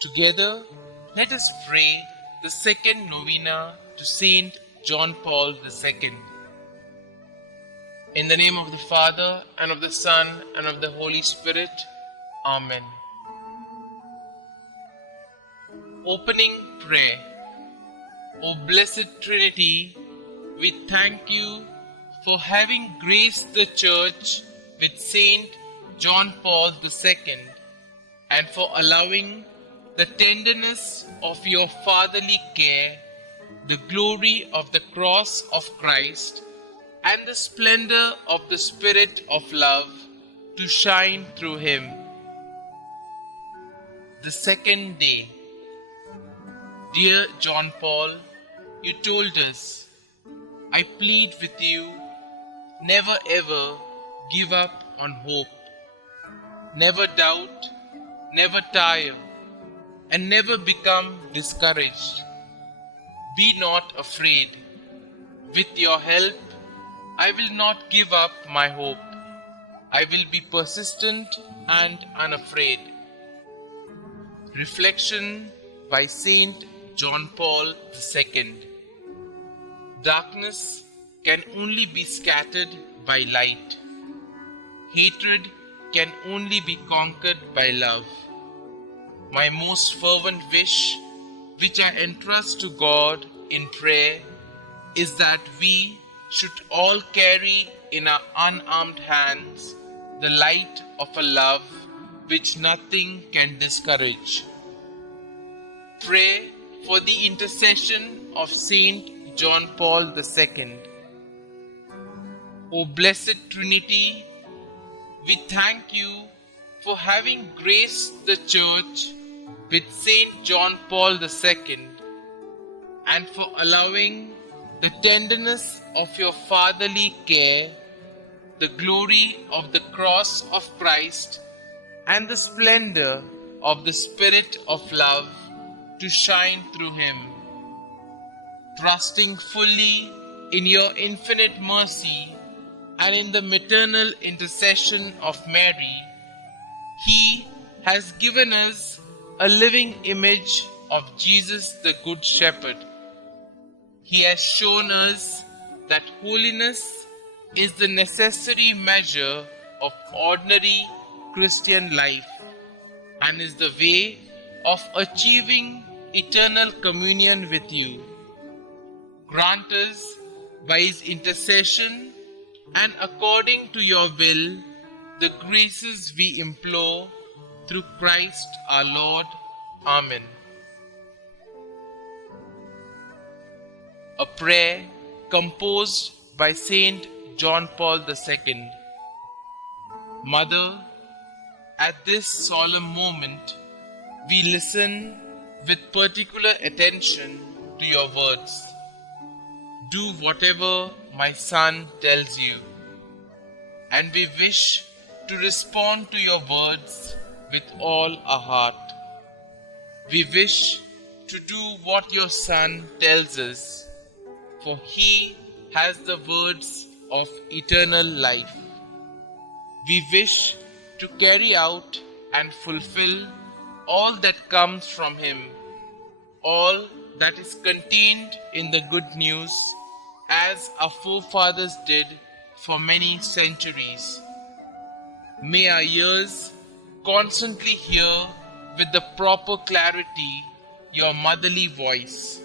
Together, let us pray the second novena to Saint John Paul II. In the name of the Father, and of the Son, and of the Holy Spirit. Amen. Opening prayer. O Blessed Trinity, we thank you for having graced the Church with Saint John Paul II and for allowing the tenderness of your fatherly care, the glory of the cross of Christ, and the splendor of the Spirit of love to shine through him. The second day. Dear John Paul, you told us, I plead with you, never ever give up on hope. Never doubt, never tire, and never become discouraged. Be not afraid. With your help, I will not give up my hope. I will be persistent and unafraid. Reflection by Saint John Paul II. Darkness can only be scattered by light. Hatred can only be conquered by love. My most fervent wish, which I entrust to God in prayer, is that we should all carry in our unarmed hands the light of a love which nothing can discourage. Pray for the intercession of Saint John Paul II. O Blessed Trinity, we thank you for having graced the Church with Saint John Paul II and for allowing the tenderness of your fatherly care, the glory of the cross of Christ, and the splendor of the Spirit of love to shine through him. Trusting fully in your infinite mercy and in the maternal intercession of Mary, he has given us a living image of Jesus the Good Shepherd. He has shown us that holiness is the necessary measure of ordinary Christian life and is the way of achieving eternal communion with you. Grant us, by his intercession and according to your will, the graces we implore through Christ our Lord. Amen. A prayer composed by Saint John Paul II. Mother, at this solemn moment, we listen with particular attention to your words. Do whatever my son tells you, and we wish to respond to your words with all our heart. We wish to do what your son tells us, for he has the words of eternal life. We wish to carry out and fulfill all that comes from him, all that is contained in the good news, as our forefathers did for many centuries. May our ears constantly hear with the proper clarity your motherly voice.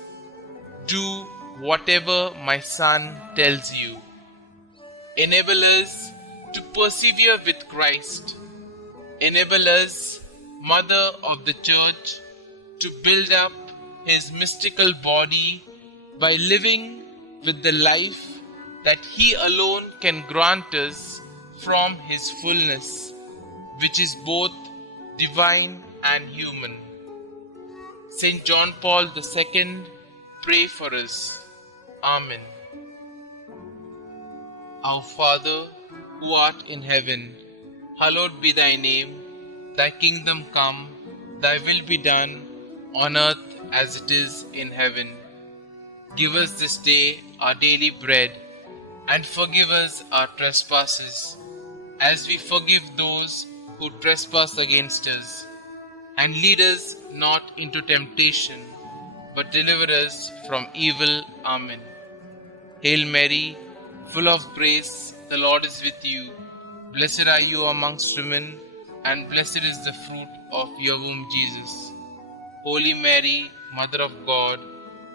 Do whatever my son tells you. Enable us to persevere with Christ. Enable us, Mother of the Church, to build up his mystical body by living with the life that he alone can grant us from his fullness, which is both divine and human. Saint John Paul II, pray for us. Amen. Our Father, who art in heaven, hallowed be thy name. Thy kingdom come, thy will be done, on earth as it is in heaven. Give us this day our daily bread, and forgive us our trespasses, as we forgive those who trespass against us. and lead us not into temptation, but deliver us from evil. Amen. Hail Mary, full of grace, the Lord is with you. Blessed are you amongst women, and blessed is the fruit of your womb, Jesus. Holy Mary, Mother of God,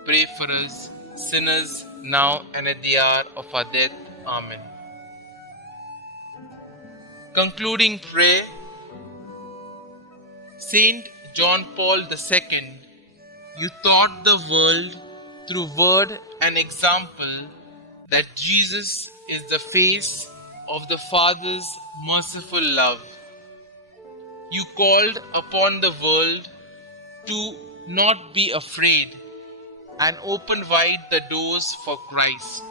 pray for us sinners now and at the hour of our death. Amen. Concluding prayer. Saint John Paul II, you taught the world through word and example that Jesus is the face of the Father's merciful love. You called upon the world to not be afraid and open wide the doors for Christ.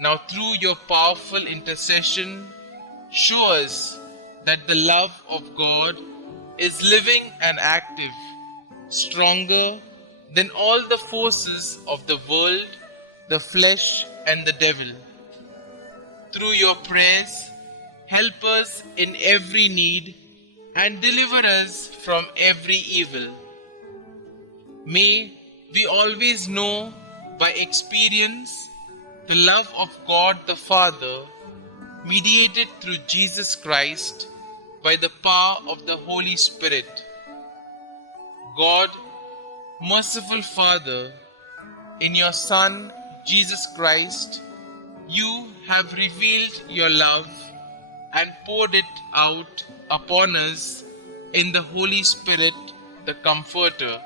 Now, through your powerful intercession, show us that the love of God is living and active, stronger than all the forces of the world, the flesh, and the devil. Through your prayers, help us in every need and deliver us from every evil. May we always know by experience the love of God the Father, mediated through Jesus Christ by the power of the Holy Spirit. God, merciful Father, in your Son, Jesus Christ, you have revealed your love and poured it out upon us in the Holy Spirit, the Comforter.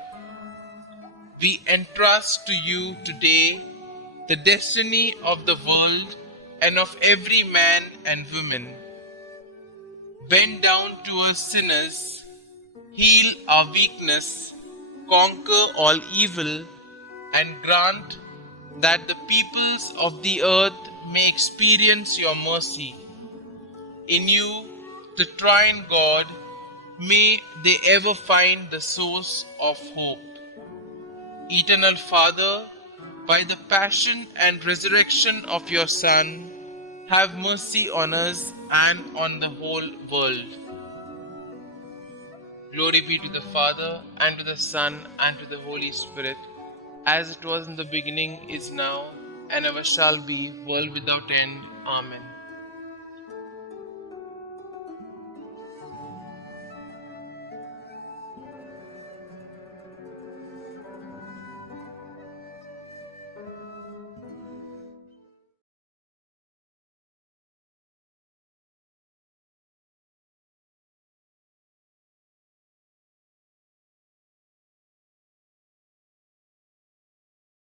We entrust to you today the destiny of the world and of every man and woman. Bend down to us sinners, heal our weakness, conquer all evil, and grant that the peoples of the earth may experience your mercy. In you, the Triune God, may they ever find the source of hope. Eternal Father, by the passion and resurrection of your Son, have mercy on us and on the whole world. Glory be to the Father, and to the Son, and to the Holy Spirit, as it was in the beginning, is now, and ever shall be, world without end. Amen.